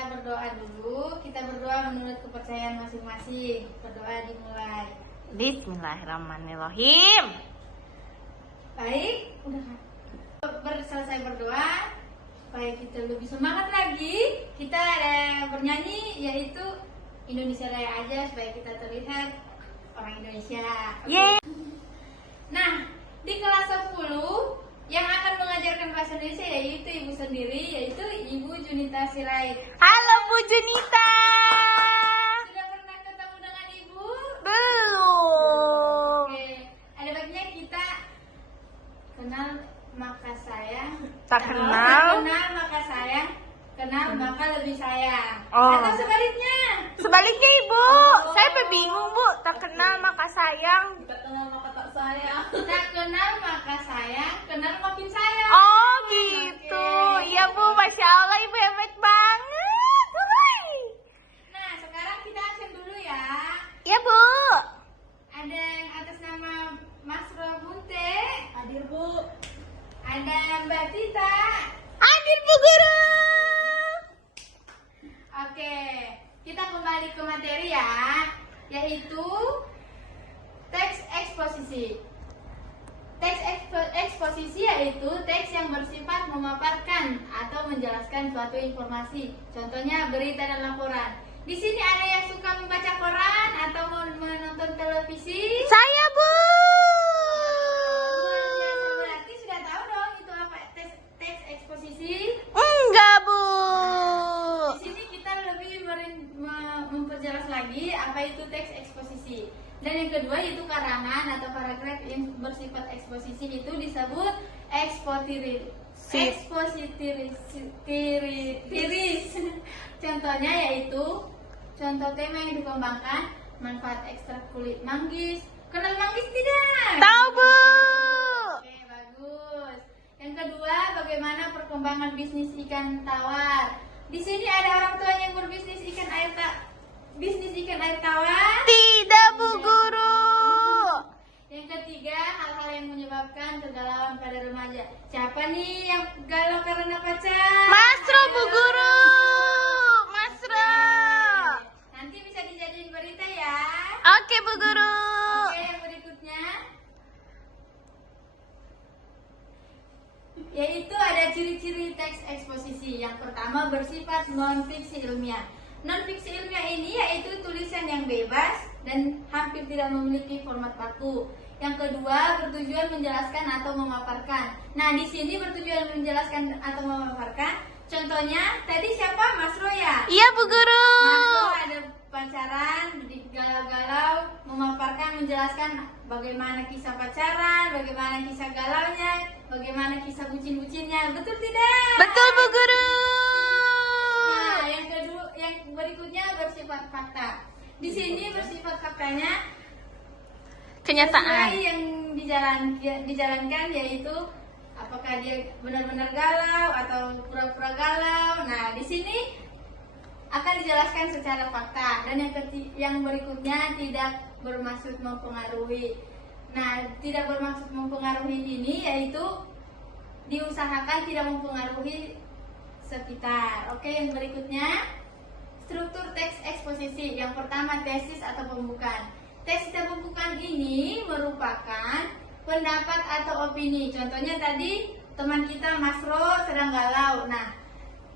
kita berdoa dulu. Kita berdoa menurut kepercayaan masing-masing. Berdoa dimulai. Bismillahirrahmanirrahim. Baik, udah selesai berdoa. Supaya kita lebih semangat lagi, kita bernyanyi yaitu Indonesia Raya aja supaya kita terlihat orang Indonesia. Yeay. Nah, di kelas 10 yang akan mengajarkan bahasa Indonesia yaitu ibu sendiri, yaitu Ibu Junita Sirait. Halo Bu Junita. Sudah pernah ketemu dengan ibu? Belum. Oke, ada baiknya kita kenal maka sayang. Tak kenal. Kenal maka sayang. Kenal maka lebih sayang. Oh. Atau sebaliknya? Sebaliknya Ibu, saya bingung Bu. Tak kenal maka sayang. Tak kenal maka tak sayang. Tak kenal maka sayang. Kenal makin sayang. Oh gitu. Oke. Iya Bu, Masya Allah Ibu hebat banget. Hai. Nah, sekarang kita absen dulu ya. Iya Bu. Ada yang atas nama Mas Robunte. Hadir Bu. Ada Mbak Tita. Hadir Bu Guru. Oke, kita kembali ke materi ya, yaitu teks eksposisi. Teks eksposisi yaitu teks yang bersifat memaparkan atau menjelaskan suatu informasi. Contohnya berita dan laporan. Di sini ada yang suka membaca koran atau menonton televisi? Saya Bu. Luar biasa, berarti sudah tahu dong itu apa teks eksposisi? Enggak Bu. Di sini kita lebih memperjelas lagi apa itu teks eksposisi. Dan yang kedua yaitu karangan atau paragraf yang bersifat eksposisi itu disebut ekspositiris. Contohnya yaitu contoh tema yang dikembangkan, manfaat ekstrak kulit manggis. Kenal manggis tidak? Tahu Bu. Oke, bagus. Yang kedua, bagaimana perkembangan bisnis ikan tawar. Di sini ada orang tua yang berbisnis ikan air tawar. Tidak Bu Guru. Yang ketiga, hal-hal yang menyebabkan kegalauan pada remaja. Siapa nih yang galau karena pacar? Masro Bu Guru. Masro. Nanti bisa dijadiin berita ya. Oke Bu Guru. Oke, yang berikutnya yaitu ada ciri-ciri teks eksposisi. Yang pertama bersifat non-fiksi ilmiah. Non-fiksi ilmiah ini yaitu tulisan yang bebas dan hampir tidak memiliki format baku. Yang kedua bertujuan menjelaskan atau memaparkan. Nah, di sini bertujuan menjelaskan atau memaparkan. Contohnya tadi siapa? Mas Roya. Iya Bu Guru. Masro ada pacaran, galau-galau, memaparkan, menjelaskan bagaimana kisah pacaran, bagaimana kisah galaunya, bagaimana kisah bucin-bucinnya. Betul tidak? Betul Bu Guru. Nah, yang kedua, yang berikutnya bersifat fakta. Di sini bersifat faktanya Kenyataan. sesuai yang dijalankan yaitu apakah dia benar-benar galau atau pura-pura galau. Nah, di sini akan dijelaskan secara fakta. Dan yang berikutnya tidak bermaksud mempengaruhi. Nah, tidak bermaksud mempengaruhi ini yaitu diusahakan tidak mempengaruhi sekitar. Oke, yang berikutnya struktur teks eksposisi. Yang pertama tesis atau pembukaan. Tesis atau pembukaan ini merupakan pendapat atau opini. Contohnya tadi teman kita Masro sedang galau. Nah,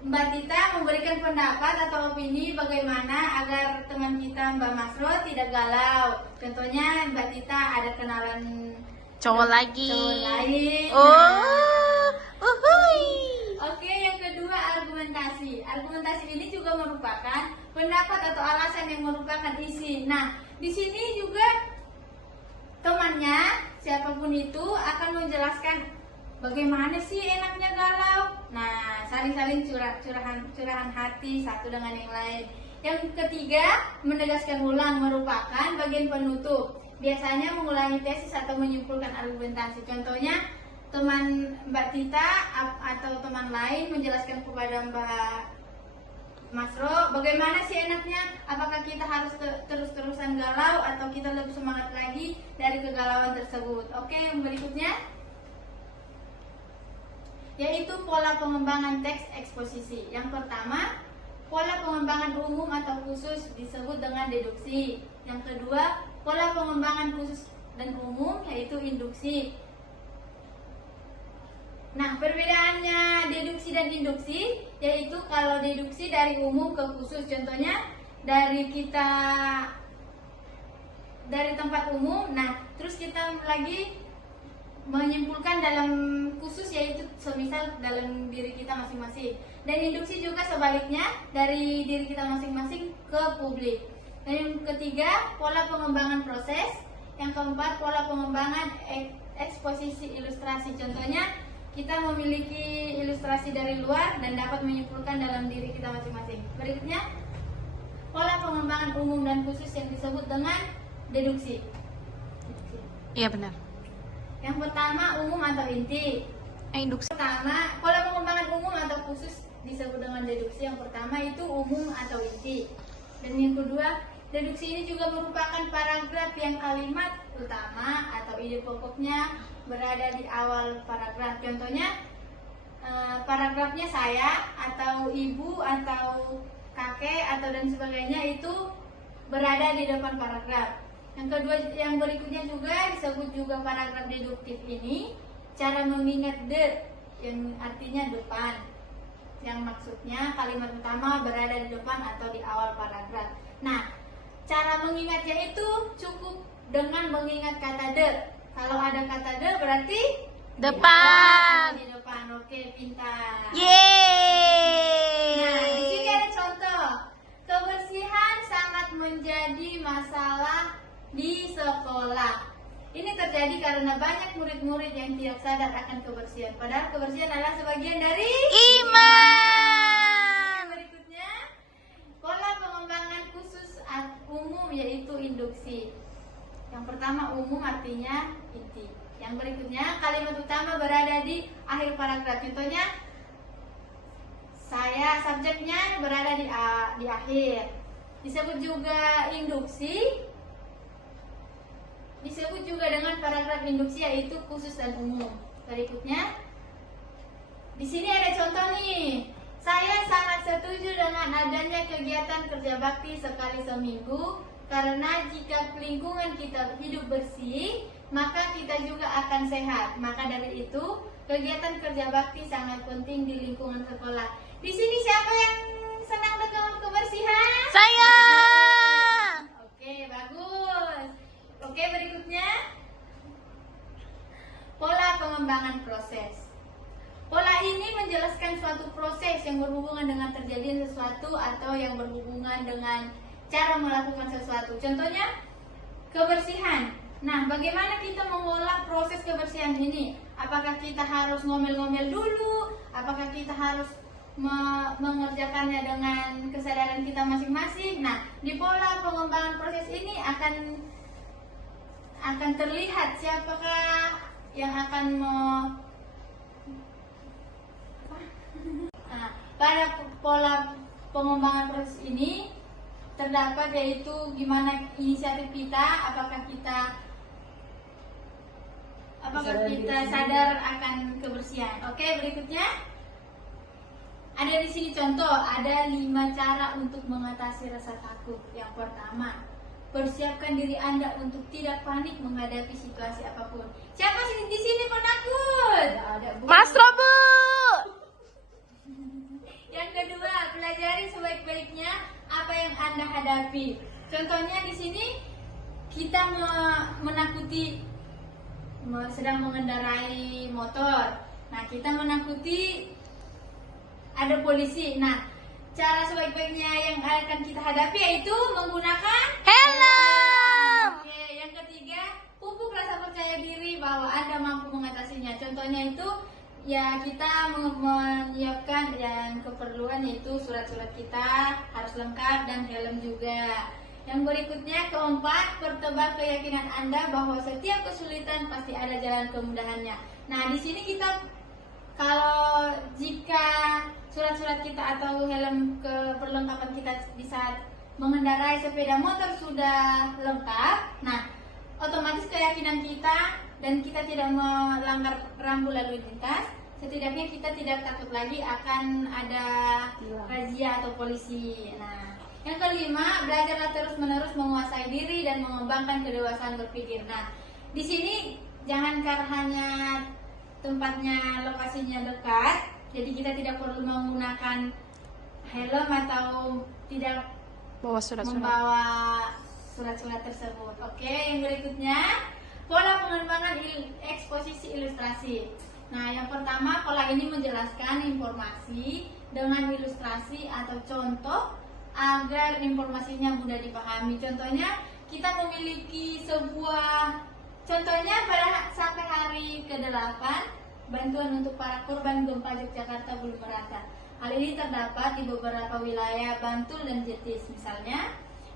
Mbak Tita memberikan pendapat atau opini bagaimana agar teman kita Mbak Masro tidak galau. Contohnya Mbak Tita ada kenalan Cowok lagi. cowok lain. Oh. Uhuy. Oke, yang kedua argumentasi. Argumentasi ini juga merupakan pendapat atau alasan yang merupakan isi. Nah, di sini juga temannya siapapun itu akan menjelaskan bagaimana sih enaknya galau. Nah, saling-saling curahan hati satu dengan yang lain. Yang ketiga, menegaskan ulang merupakan bagian penutup. Biasanya mengulangi tesis atau menyimpulkan argumentasi. Contohnya, teman Mbak Tita atau teman lain menjelaskan kepada Mbak Masro, bagaimana sih enaknya? Apakah kita harus terus-terusan galau atau kita lebih semangat lagi dari kegalauan tersebut? Oke, yang berikutnya yaitu pola pengembangan teks eksposisi. Yang pertama, pola pengembangan umum atau khusus disebut dengan deduksi. Yang kedua, pola pengembangan khusus dan umum yaitu induksi. Nah, perbedaannya deduksi dan induksi yaitu kalau deduksi dari umum ke khusus. Contohnya dari tempat umum, nah terus kita lagi menyimpulkan dalam khusus yaitu semisal dalam diri kita masing-masing. Dan induksi juga sebaliknya dari diri kita masing-masing ke publik. Dan yang ketiga, pola pengembangan proses. Yang keempat, pola pengembangan eksposisi ilustrasi. Contohnya kita memiliki ilustrasi dari luar dan dapat menyimpulkan dalam diri kita masing-masing. Berikutnya, pola pengembangan umum dan khusus yang disebut dengan deduksi. Iya benar. Yang pertama, umum atau inti. Induksi. Pertama, pola pengembangan umum atau khusus disebut dengan deduksi. Yang pertama itu umum atau inti. Dan yang kedua, deduksi ini juga merupakan paragraf yang kalimat utama atau ide pokoknya berada di awal paragraf. Contohnya, paragrafnya saya atau ibu atau kakek atau dan sebagainya itu berada di depan paragraf. Yang kedua, yang berikutnya juga disebut juga paragraf deduktif ini, cara mengingat yang artinya depan, yang maksudnya kalimat utama berada di depan atau di awal paragraf. Nah, cara mengingatnya itu cukup dengan mengingat kata Kalau ada kata berarti Depan. di depan. Oke, pintar. Yeay. Nah, di sini ada contoh. Kebersihan sangat menjadi masalah di sekolah. Ini terjadi karena banyak murid-murid yang tidak sadar akan kebersihan. Padahal kebersihan adalah sebagian dari Iman. Berikutnya, pola pengembangan khusus umum yaitu induksi. Yang pertama, umum artinya inti. Yang berikutnya, kalimat utama berada di akhir paragraf. Contohnya, saya, subjeknya berada di akhir. Disebut juga induksi. Disebut juga dengan paragraf induksi yaitu khusus dan umum. Berikutnya, di sini ada contoh nih. Saya sangat setuju dengan adanya kegiatan kerja bakti sekali seminggu karena jika lingkungan kita hidup bersih, maka kita juga akan sehat. Maka dari itu, kegiatan kerja bakti sangat penting di lingkungan sekolah. Di sini siapa yang senang dengan kebersihan? Saya. Oke, bagus. Oke, berikutnya pola pengembangan proses. Pola ini menjelaskan suatu proses yang berhubungan dengan terjadinya sesuatu atau yang berhubungan dengan cara melakukan sesuatu. Contohnya, kebersihan. Nah, bagaimana kita mengolah proses kebersihan ini? Apakah kita harus ngomel-ngomel dulu? Apakah kita harus mengerjakannya dengan kesadaran kita masing-masing? Nah, di pola pengembangan proses ini akan terlihat siapakah yang akan Nah, pada pola pengembangan proses ini terdapat yaitu gimana inisiatif kita, apakah kita sadar akan kebersihan. Oke, berikutnya ada di sini contoh, ada 5 cara untuk mengatasi rasa takut. Yang pertama, persiapkan diri Anda untuk tidak panik menghadapi situasi apapun. Siapa sih di sini penakut? Ada, Bu. Mas Robu. Yang kedua, pelajari sebaik-baiknya apa yang Anda hadapi. Contohnya di sini kita menakuti sedang mengendarai motor. Nah, kita menakuti ada polisi. Nah, cara sebaik-baiknya yang akan kita hadapi yaitu menggunakan Helm. Oke, yang ketiga, pupuk rasa percaya diri bahwa Anda mampu mengatasinya. Contohnya itu ya kita menyiapkan yang keperluan yaitu surat-surat kita harus lengkap dan helm juga. Yang berikutnya, keempat, pertebak keyakinan Anda bahwa setiap kesulitan pasti ada jalan kemudahannya. Nah, di sini kita kalau jika surat-surat kita atau helm keperlengkapan kita di saat mengendarai sepeda motor sudah lengkap, nah otomatis keyakinan kita dan kita tidak melanggar rambu lalu lintas setidaknya kita tidak takut lagi akan ada razia atau polisi. Nah, yang kelima, belajarlah terus-menerus menguasai diri dan mengembangkan kedewasaan berpikir. Nah, di sini jangan karena hanya tempatnya, lokasinya dekat, jadi kita tidak perlu menggunakan helm atau tidak Bawa surat-surat. membawa surat-surat tersebut. Oke, yang berikutnya, pola pengembangan eksposisi ilustrasi. Nah, yang pertama, pola ini menjelaskan informasi dengan ilustrasi atau contoh agar informasinya mudah dipahami. Contohnya, kita memiliki sebuah, contohnya pada sampai hari ke-8, bantuan untuk para korban gempa Yogyakarta belum merata. Hal ini terdapat di beberapa wilayah Bantul dan Jetis. Misalnya,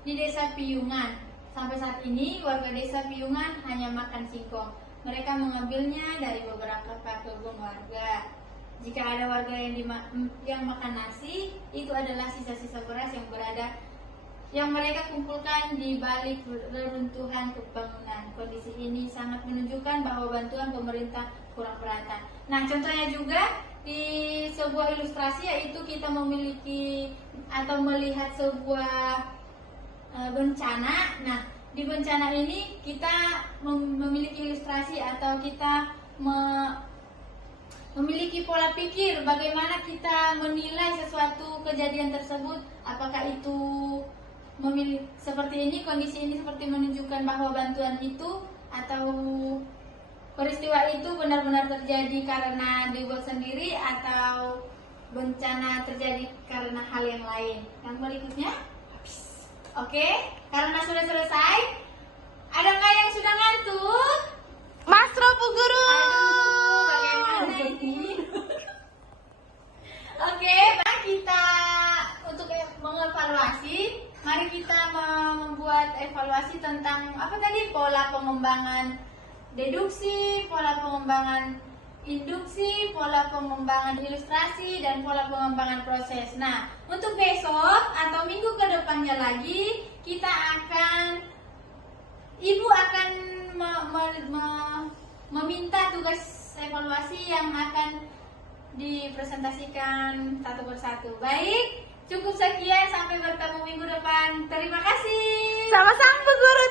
di Desa Piyungan, sampai saat ini warga Desa Piyungan hanya makan singkong. Mereka mengambilnya dari beberapa kebun warga. Jika ada warga yang makan nasi, itu adalah sisa-sisa beras yang mereka kumpulkan di balik reruntuhan bangunan. Kondisi ini sangat menunjukkan bahwa bantuan pemerintah kurang merata. Nah, contohnya juga di sebuah ilustrasi, yaitu kita memiliki atau melihat sebuah bencana. Nah, di bencana ini kita memiliki ilustrasi atau kita memiliki pola pikir bagaimana kita menilai sesuatu kejadian tersebut. Apakah itu seperti ini, kondisi ini seperti menunjukkan bahwa bantuan itu atau peristiwa itu benar-benar terjadi karena dibuat sendiri atau bencana terjadi karena hal yang lain. Yang berikutnya, oke, karena sudah selesai, ada nggak yang sudah ngantuk? Mas Ropu Guru. Aduh, bagaimana ini? Oke, mari kita untuk mengevaluasi, mari kita membuat evaluasi tentang apa tadi, pola pengembangan deduksi, pola pengembangan induksi, pola pengembangan ilustrasi, dan pola pengembangan proses. Nah, untuk besok atau minggu ke depannya lagi, Ibu akan meminta tugas evaluasi yang akan dipresentasikan satu persatu. Baik, cukup sekian, sampai bertemu minggu depan. Terima kasih. Sama-sama Bu Guru.